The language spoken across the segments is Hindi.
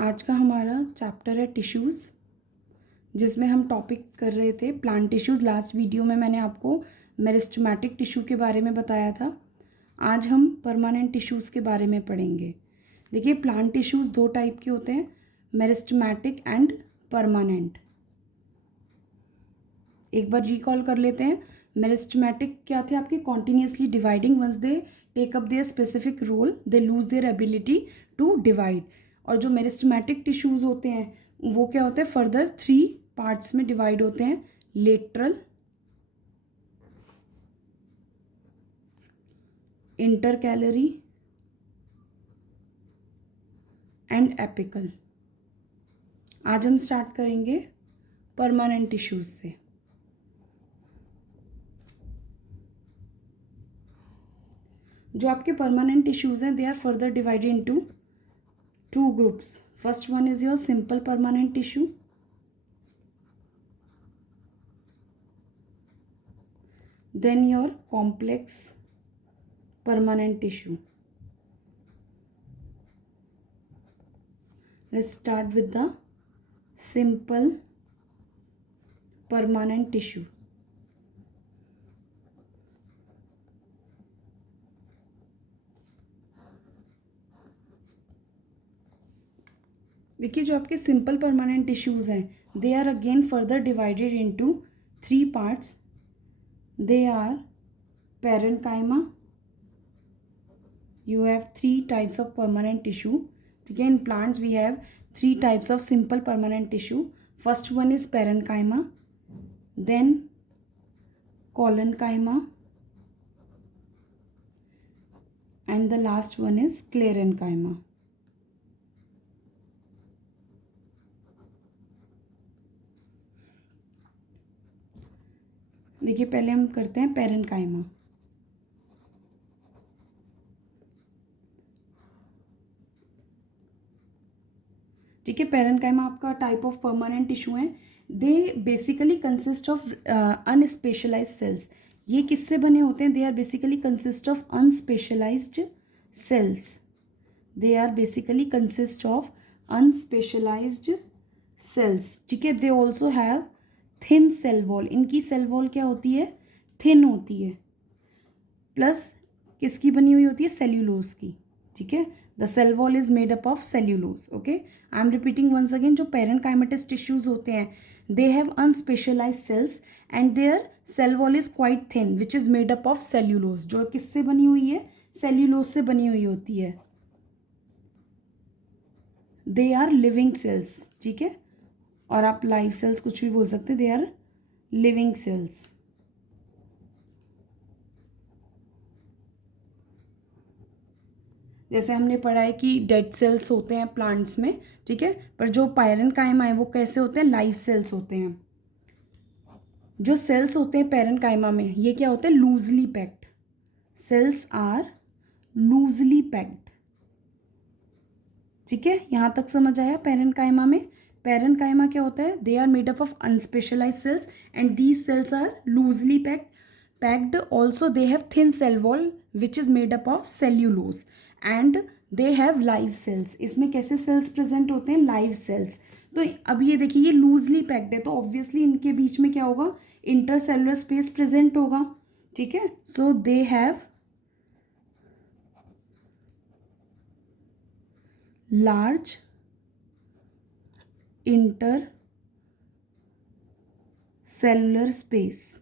आज का हमारा चैप्टर है टिश्यूज़, जिसमें हम टॉपिक कर रहे थे प्लांट टिश्यूज़। लास्ट वीडियो में मैंने आपको मेरिस्टेमेटिक टिश्यू के बारे में बताया था। आज हम परमानेंट टिश्यूज़ के बारे में पढ़ेंगे। देखिए, प्लांट टिश्यूज़ दो टाइप के होते हैं, मेरिस्टेमेटिक एंड परमानेंट। एक बार रिकॉल कर लेते हैं। मेरिस्टेमेटिक क्या थे आपके? Continuously dividing, once they take up their specific role they lose their ability to divide. और जो मेरिस्टेमेटिक टिश्यूज़ होते हैं वो क्या होते हैं? फर्दर 3 पार्ट्स में डिवाइड होते हैं, लेटरल, इंटरकैलरी एंड एपिकल। आज हम स्टार्ट करेंगे परमानेंट टिश्यूज़ से। जो आपके परमानेंट टिश्यूज़ हैं they are further divided into 2 groups. First one is your simple permanent tissue. Then your complex permanent tissue. Let's start with the simple permanent tissue. देखिए, जो आपके सिंपल परमानेंट टिश्यूज़ हैं they are again further divided into 3 parts. They are parenchyma. You have 3 types of permanent tissue. ठीक है, in plants we have 3 types of simple permanent tissue. First one is parenchyma, then collenchyma, and the last one is sclerenchyma. देखिए, पहले हम करते हैं पेरेनकाइमा। ठीक है, पेरेनकाइमा आपका टाइप ऑफ परमानेंट टिश्यू है। They basically consist of unspecialised cells. ये किससे बने होते हैं? They are basically consist of unspecialised cells. They are basically consist of unspecialised cells. ठीक है, they also have thin cell wall. इनकी सेल वॉल क्या होती है? थिन होती है, प्लस किसकी बनी हुई होती है? सेल्यूलोज की। ठीक है, the cell wall is made up of cellulose. Okay, I am repeating once again. जो पेरेनकाइमेटस टिश्यूज होते हैं they have unspecialised cells and their cell wall is quite thin which is made up of cellulose. जो किससे बनी हुई है? सेल्यूलोज से बनी हुई होती है। They are living cells. ठीक है, और आप लाइव सेल्स कुछ भी बोल सकते हैं। They are living cells. जैसे हमने पढ़ा है कि डेड सेल्स होते हैं प्लांट्स में, ठीक है, पर जो पेरेनकाइमा है वो कैसे होते हैं? लाइव सेल्स होते हैं. जो सेल्स होते हैं पेरेनकाइमा में ये क्या होते हैं? Loosely packed. Cells are loosely packed. ठीक है, यहाँ तक समझ आया? पेरेनकाइमा में पेरेनकाइमा क्या होता है? They are made up of unspecialised cells and these cells are loosely packed. Also they have thin cell wall which is made up of cellulose and they have live cells. इसमें कैसे सेल्स प्रेजेंट होते हैं? Live cells. तो अब ये देखिए, ये लूजली पैक्ड है तो ऑब्वियसली इनके बीच में क्या होगा? इंटरसेलुलर स्पेस प्रेजेंट होगा. ठीक है, so they have large intercellular space.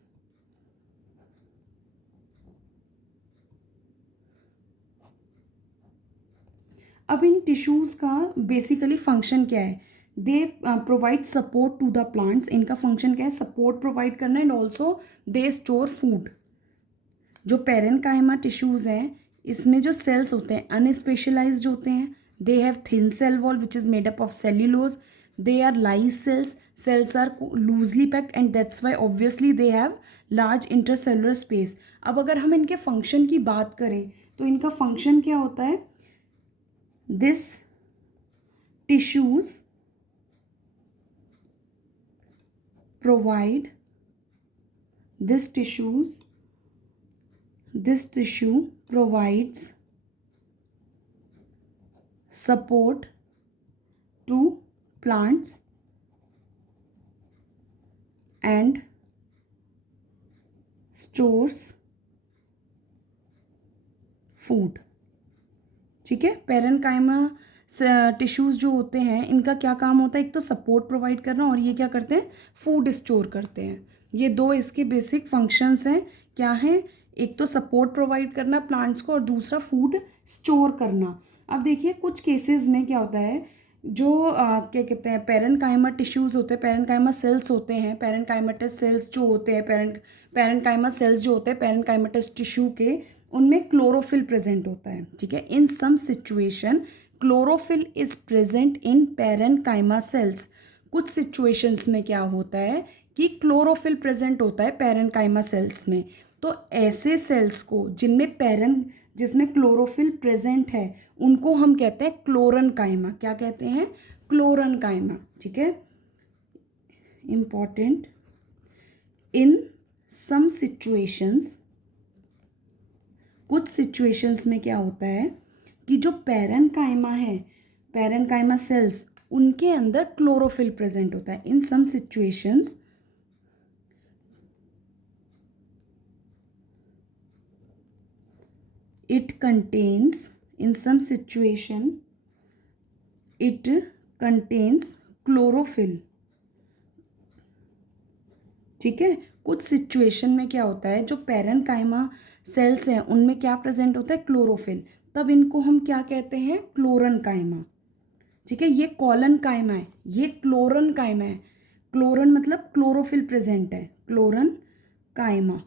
अब इन टिश्यूज़ का बेसिकली फंक्शन क्या है? They provide support to the plants. इनका फंक्शन क्या है? सपोर्ट प्रोवाइड करना and also they store food. जो पेरेनकाइमा टिश्यूज़ हैं इसमें जो सेल्स होते हैं अनस्पेशलाइज्ड होते हैं. They have thin cell wall which is made up of cellulose. They are live cells. Cells are loosely packed and that's Y obviously they have large intercellular space. अब अगर हम इनके फंक्शन की बात करें तो इनका फंक्शन क्या होता है? This tissues provide this tissue provides support to plants and stores food। ठीक है, पैरेनकाइमा टिश्यूज़ जो होते हैं इनका क्या काम होता है, एक तो सपोर्ट प्रोवाइड करना और ये क्या करते हैं, फूड स्टोर करते हैं। ये दो इसके बेसिक फंक्शंस हैं। क्या हैं, एक तो सपोर्ट प्रोवाइड करना प्लांट्स को और दूसरा फूड स्टोर करना। अब देखिए कुछ केसेस में क्या होता है, जो क्या कहते हैं पैरेनकाइमा टिश्यूज़ होते हैं, पैरेनकाइमा सेल्स होते हैं, पैरेनकाइमेटस सेल्स जो होते हैं, पैरेनकाइमा सेल्स जो होते हैं पैरेनकाइमेटस टिश्यू के, उनमें क्लोरोफिल प्रेजेंट होता है। ठीक है, in some situation chlorophyll is present in parenchyma cells. कुछ सिचुएशंस में क्या होता है कि क्लोरोफिल प्रेजेंट होता है पैरेनकाइमा सेल्स में। तो ऐसे सेल्स को जिसमें क्लोरोफिल प्रेजेंट है उनको हम कहते हैं क्लोरनकाइमा। क्या कहते हैं, क्लोरनकाइमा। ठीक है, इंपॉर्टेंट, इन सम सिचुएशंस, कुछ सिचुएशंस में क्या होता है कि जो पैरेनकाइमा है, पैरेनकाइमा सेल्स, उनके अंदर क्लोरोफिल प्रेजेंट होता है। In some situations it contains, in some situation it contains chlorophyll। ठीक है, कुछ सिचुएशन में क्या होता है, जो पैरेनकाइमा सेल्स हैं उनमें क्या प्रेजेंट होता है, क्लोरोफिल, तब इनको हम क्या कहते हैं, क्लोरनकाइमा। ठीक है, ये कॉलनकाइमा है, ये क्लोरनकाइमा है। क्लोरन मतलब क्लोरोफिल प्रेजेंट है, क्लोरनकाइमा।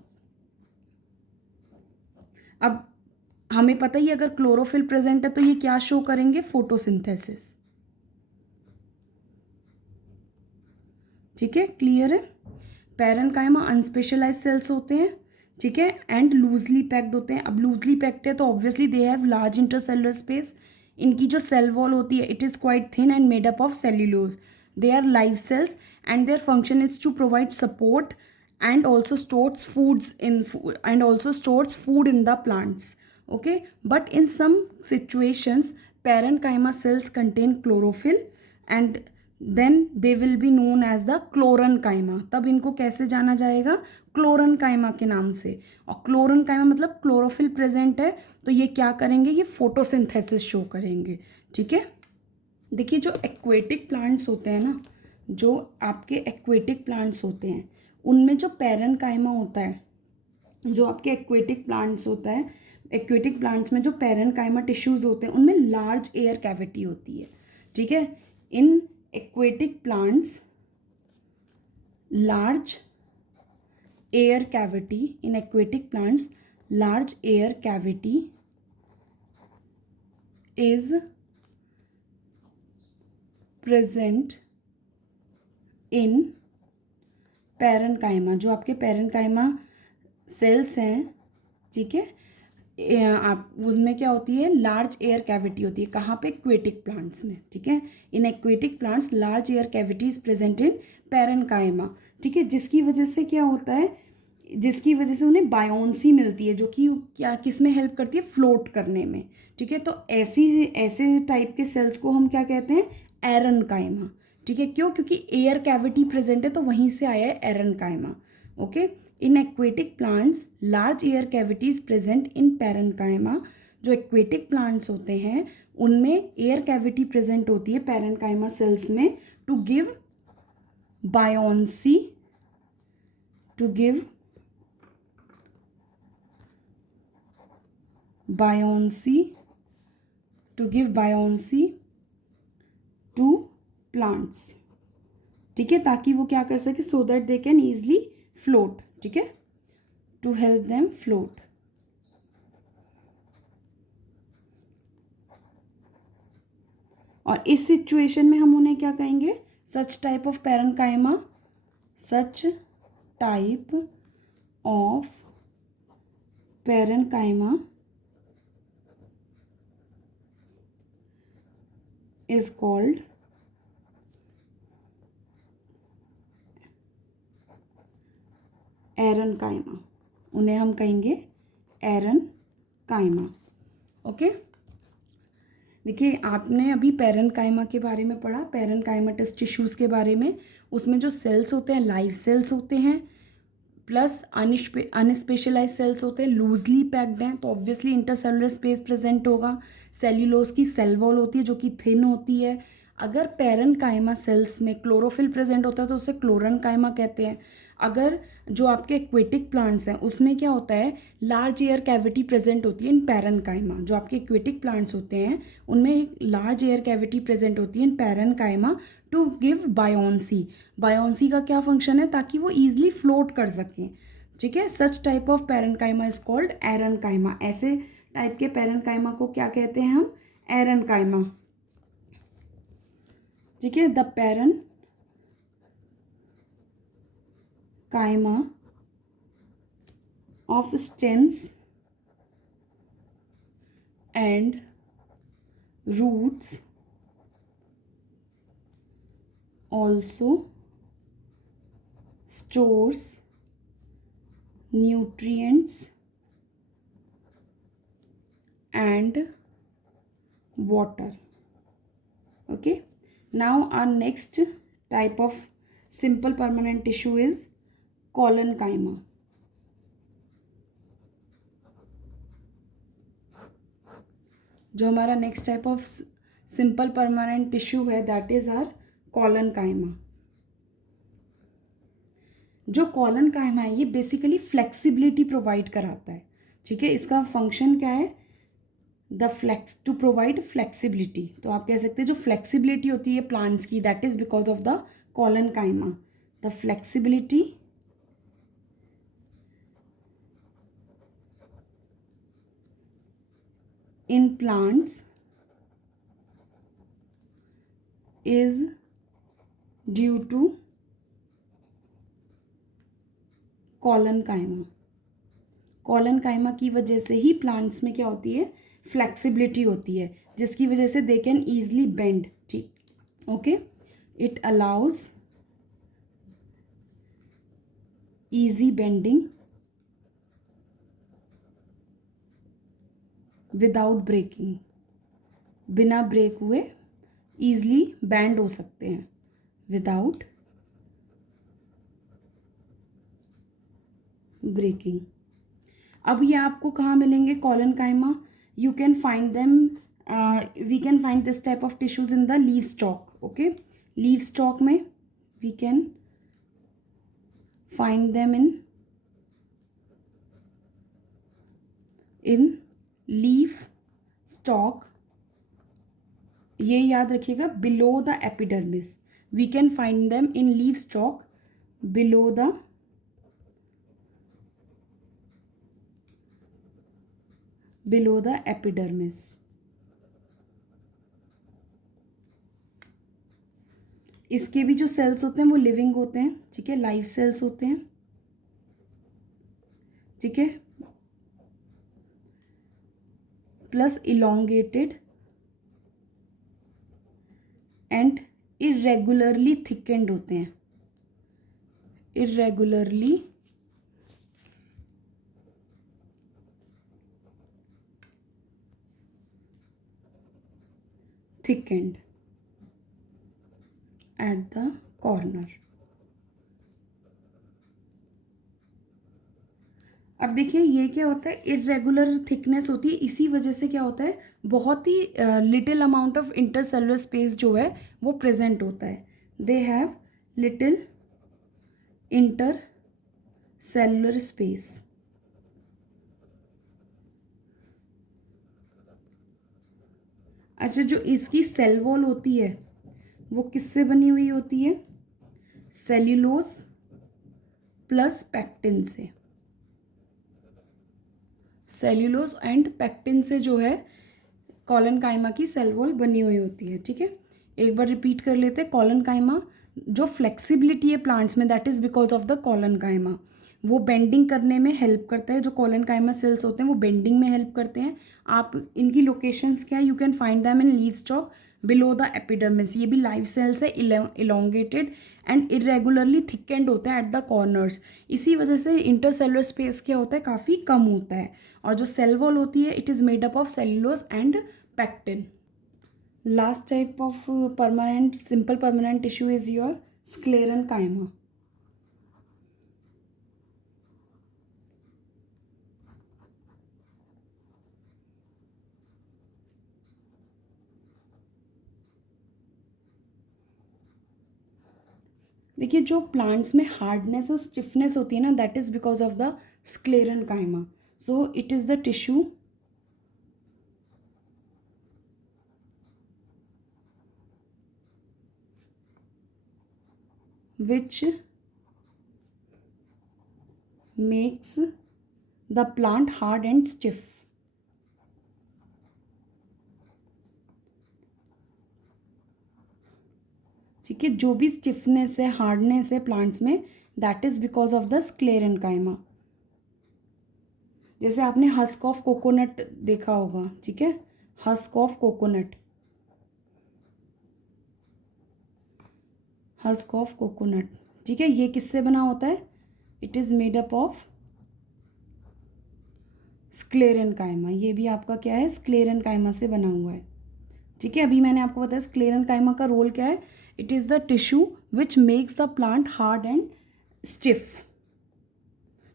अब हमें पता ही अगर क्लोरोफिल प्रेजेंट है तो ये क्या शो करेंगे, फोटोसिंथेसिस। ठीक है, क्लियर है। पैरेनकाइमा अनस्पेशलाइज सेल्स होते हैं। ठीक है, एंड लूजली पैक्ड होते हैं। अब लूजली पैक्ड है तो obviously they have large intercellular space. इनकी जो सेल वॉल होती है it is quite thin and made up of cellulose. They are live cells and their function is to provide support and also stores food in the plants। Okay, but in some situations parenchyma cells contain chlorophyll and then they will be known as the chlorenchyma. तब इनको कैसे जाना जाएगा, क्लोरनकाइमा के नाम से। और क्लोरनकाइमा मतलब क्लोरोफिल प्रेजेंट है तो ये क्या करेंगे, ये फोटोसिंथेसिस शो करेंगे। ठीक है, देखिए जो एक्वेटिक प्लांट्स होते हैं ना, जो आपके एक्वेटिक प्लांट्स होते हैं उनमें जो पैरेनकाइमा होता है, जो आपके एक्वेटिक प्लांट्स होता है, एक्वेटिक प्लांट्स में जो पैरेनकाइमा टिश्यूज़ होते हैं उनमें लार्ज एयर कैविटी होती है। ठीक है, इन aquatic plants large air cavity, in aquatic plants large air cavity is present in parenchyma. जो आपके पैरेनकाइमा सेल्स हैं, ठीक है, आप उसमें क्या होती है, लार्ज एयर कैविटी होती है। कहाँ पे, एक्वेटिक प्लांट्स में। ठीक है, इन aquatic plants large air cavity is present in parenchyma. ठीक है, जिसकी वजह से क्या होता है, जिसकी वजह से उन्हें बायोन्सी मिलती है, जो कि क्या किस में हेल्प करती है, फ्लोट करने में। ठीक है, तो ऐसे टाइप के सेल्स को हम क्या कहते हैं, एरनकाइमा। ठीक है, क्यों, क्योंकि एयर कैविटी प्रेजेंट है तो वहीं से आया है aerenchyma. Okay, in aquatic plants large air cavities present in parenchyma. जो एक्वेटिक प्लांट्स होते हैं उनमें एयर कैविटी प्रेजेंट होती है पैरेनकाइमा सेल्स में, to give buoyancy, to give buoyancy to plants. ठीक है, ताकि वो क्या कर सके, so that they can easily float. ठीक है, टू हेल्प देम फ्लोट। और इस सिचुएशन में हम उन्हें क्या कहेंगे, such type of parenchyma, such type of parenchyma is called aerenchyma. उन्हें हम कहेंगे एरनकाइमा। ओके, देखिए आपने अभी पैरेन्काइमा के बारे में पढ़ा, पैरेन्काइमेटस टिश्यूज़ के बारे में। उसमें जो सेल्स होते हैं लाइव सेल्स होते हैं, प्लस अनस्पेशलाइज सेल्स होते हैं, लूजली पैक्ड हैं, तो ऑब्वियसली इंटरसेलुलर स्पेस प्रेजेंट होगा। सेल्यूलोज की सेल वॉल होती है जो कि थिन होती है। अगर पैरेन्काइमा सेल्स में क्लोरोफिल प्रेजेंट होता है तो उसे क्लोरेन्काइमा कहते हैं। अगर जो आपके एक्वेटिक प्लांट्स हैं उसमें क्या होता है, लार्ज एयर कैविटी प्रेजेंट होती है इन पैरेन्काइमा। जो आपके एक्वेटिक प्लांट्स होते हैं उनमें एक लार्ज एयर कैविटी प्रेजेंट होती है in parenchyma to give buoyancy. Buoyancy का क्या फंक्शन है, ताकि वो ईजिली फ्लोट कर सकें। ठीक है, सच type of parenchyma is called एरेन्काइमा। ऐसे टाइप के पैरेन्काइमा को क्या कहते हैं हम, एरेन्काइमा। ठीक है, the parenchyma of stems and roots also stores nutrients and water. Okay, now our next type of simple permanent tissue is collenchyma. जो हमारा next type of simple permanent tissue है दैट इज आर कॉलनकाइमा। जो कॉलनकाइमा है ये बेसिकली फ्लेक्सिबिलिटी प्रोवाइड कराता है। ठीक है, इसका फंक्शन क्या है, टू प्रोवाइड फ्लेक्सिबिलिटी। तो आप कह सकते हैं जो फ्लेक्सिबिलिटी होती है प्लांट्स की that is because of the collenchyma. The flexibility in plants is due to collenchyma. Collenchyma की वजह से ही प्लांट्स में क्या होती है, फ्लेक्सिबिलिटी होती है, जिसकी वजह से दे कैन ईजिली बेंड। ठीक, okay, it allows easy bending without breaking. बिना ब्रेक हुए ईजली बैंड हो सकते हैं विदाउट ब्रेकिंग। अब ये आपको कहाँ मिलेंगे collenchyma, you can find them, we can find this type of tissues in the leave stalk. Okay, leave stalk में we can find them in leaf stalk. ये याद रखिएगा, below the epidermis. We can find them in leaf stalk below the epidermis. इसके भी जो सेल्स होते हैं वो लिविंग होते हैं। ठीक है, लाइव सेल्स होते हैं। ठीक है, plus elongated and irregularly thickened होते हैं। Irregularly thickened at the corner. अब देखिए ये क्या होता है, इरेगुलर थिकनेस होती है, इसी वजह से क्या होता है, बहुत ही little amount of intercellular space जो है वो प्रेजेंट होता है। They have little inter cellular space. अच्छा, जो इसकी सेल वॉल होती है वो किससे बनी हुई होती है, सेल्यूलोज प्लस पैक्टिन से। सेल्यूलोज एंड पैक्टिन से जो है कॉलनकाइमा की सेल वॉल बनी हुई होती है। ठीक है, एक बार रिपीट कर लेते हैं। कॉलनकाइमा जो फ्लेक्सिबिलिटी है प्लांट्स में that is because of the collenchyma. वो बेंडिंग करने में हेल्प करता है। जो कॉलनकाइमा सेल्स होते हैं वो बेंडिंग में हेल्प करते हैं। आप इनकी लोकेशंस क्या है, you can find them in leaf stalk below the epidermis. ये भी लाइव सेल्स है, इलोंगेटेड एंड इरेगुलरली थिकेंड होते हैं एट द कॉर्नर्स। इसी वजह से इंटरसेलुलर स्पेस क्या होता है, काफ़ी कम होता है। और जो सेल वॉल होती है it is made up of cellulose and pectin. Last type of permanent, simple permanent tissue is your sclerenchyma. देखिए जो प्लांट्स में हार्डनेस और स्टिफनेस होती है ना, that is because of the sclerenchyma. So it is the tissue which makes the plant hard and stiff. ठीक है, जो भी स्टिफनेस है, हार्डनेस है प्लांट्स में, that is because of the sclerenchyma. जैसे आपने हस्क ऑफ कोकोनट देखा होगा, ठीक है, husk of coconut, husk of coconut, ठीक है, ये किससे बना होता है? It is made up of sclerenchyma. ये भी आपका क्या है? sclerenchyma से बना हुआ है, ठीक है. अभी मैंने आपको बताया sclerenchyma का रोल क्या है. It is the tissue which makes the plant hard and stiff.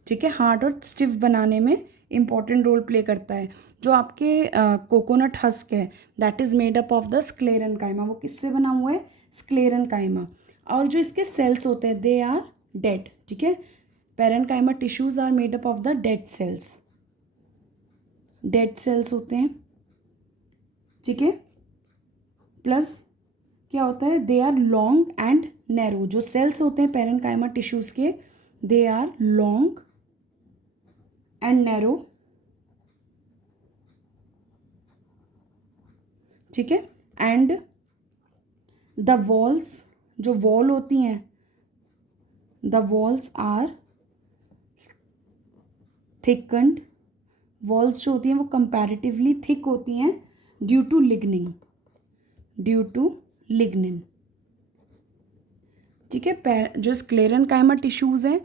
ठीक है, हार्ड और स्टिफ बनाने में इंपॉर्टेंट रोल प्ले करता है. जो आपके कोकोनट हस्क है, that is made up of the sclerenchyma. वो किससे बना हुआ है? sclerenchyma. और जो इसके सेल्स होते हैं, दे आर डेड. ठीक है, parenchyma tissues are made up of the dead cells. Dead cells होते हैं, ठीक है. प्लस क्या होता है? They are long and narrow. जो सेल्स होते हैं पेरेन्काइमा टिश्यूज के, they are long and narrow. ठीक है, एंड द वॉल्स, जो वॉल होती हैं, the walls are thickened. Walls जो होती हैं वो कंपैरेटिवली थिक होती हैं due to lignin, due to lignin. ठीक है, जो sclerenchyma टिश्यूज़ हैं,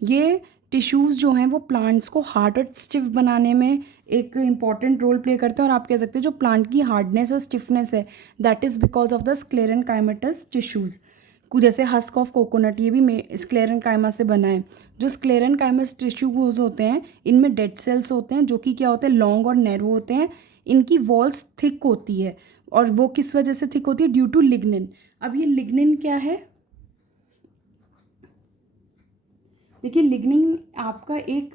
ये टिश्यूज़ जो हैं वो प्लांट्स को हार्ड और स्टिफ बनाने में एक इम्पॉर्टेंट रोल प्ले करते हैं. और आप कह सकते हैं जो प्लांट की हार्डनेस और स्टिफनेस है, that is because of the sclerenchymatous tissues. जैसे हस्क ऑफ कोकोनट, ये भी sclerenchyma से बना है. जो sclerenchymatous टिश्यूज होते हैं, इनमें डेड सेल्स होते हैं जो कि क्या होते हैं? लॉन्ग और नैरो होते हैं. इनकी वॉल्स थिक होती है, और वो किस वजह से थिक होती है? Due to lignin. अब ये लिग्निन क्या है? देखिए, लिग्निन आपका एक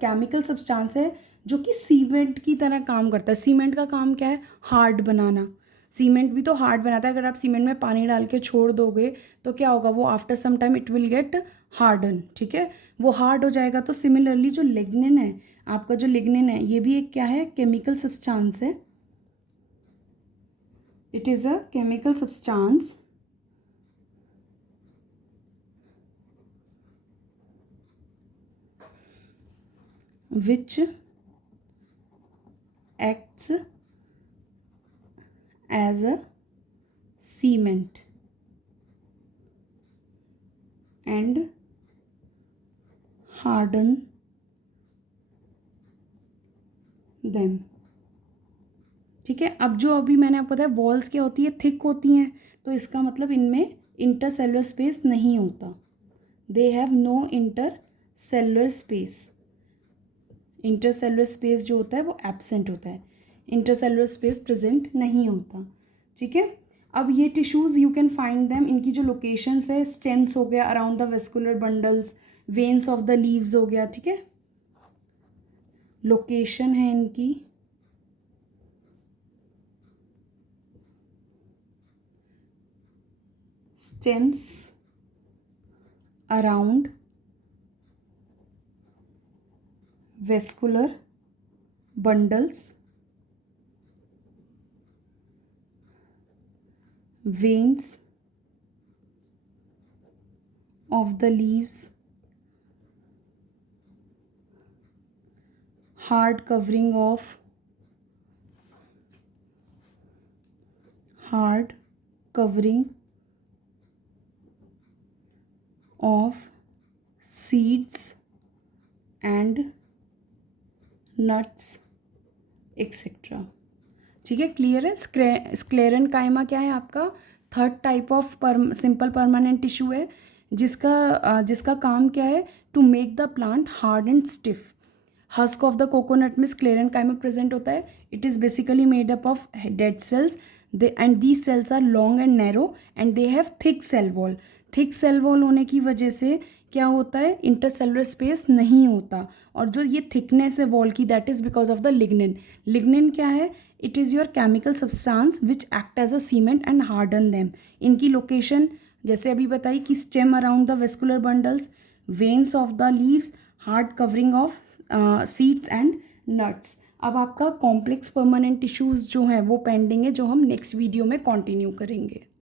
केमिकल सब्सटेंस है जो कि सीमेंट की तरह काम करता है. सीमेंट का काम क्या है? हार्ड बनाना. सीमेंट भी तो हार्ड बनाता है. अगर आप सीमेंट में पानी डाल के छोड़ दोगे तो क्या होगा? वो after some time it will get harden. ठीक है, वो हार्ड हो जाएगा. तो सिमिलरली जो लिग्निन है, आपका जो लिग्निन है, ये भी एक क्या है? केमिकल सब्सटेंस है. It is a chemical substance which acts as a cement and harden them. ठीक है, अब जो अभी मैंने आपको बताया वॉल्स क्या होती है? थिक होती हैं. तो इसका मतलब इनमें इंटरसेलुलर स्पेस नहीं होता. They have no intercellular space. Intercellular space जो होता है वो एब्सेंट होता है. इंटरसेलुलर स्पेस प्रेजेंट नहीं होता. ठीक है, अब ये tissues you can find them. इनकी जो लोकेशंस है, स्टेम्स हो गया around the vascular bundles, veins of the leaves हो गया. ठीक है, लोकेशन है इनकी stems around vascular bundles, veins of the leaves, hard covering of seeds and nuts, etc. ठीक है, क्लियर है। स्क्लेरेनकाइमा क्या है आपका, third type of simple permanent tissue है, जिसका काम क्या है, to make the plant hard and stiff. Husk of the coconut में स्क्लेरेनकाइमा प्रेजेंट होता है। It is basically made up of dead cells and these cells are long and narrow and they have thick cell wall. Thick cell wall होने की वजह से क्या होता है, इंटरसेलुलर स्पेस नहीं होता, और जो ये थिकनेस है वॉल की, that is because of the lignin. Lignin क्या है, it is your chemical substance which act as a cement and harden them. इनकी लोकेशन जैसे अभी बताई कि stem around the vascular bundles, veins of the leaves, hard covering of seeds and nuts. अब आपका कॉम्प्लेक्स परमानेंट टिश्यूज़ जो हैं वो पेंडिंग है, जो हम नेक्स्ट वीडियो में कंटिन्यू करेंगे।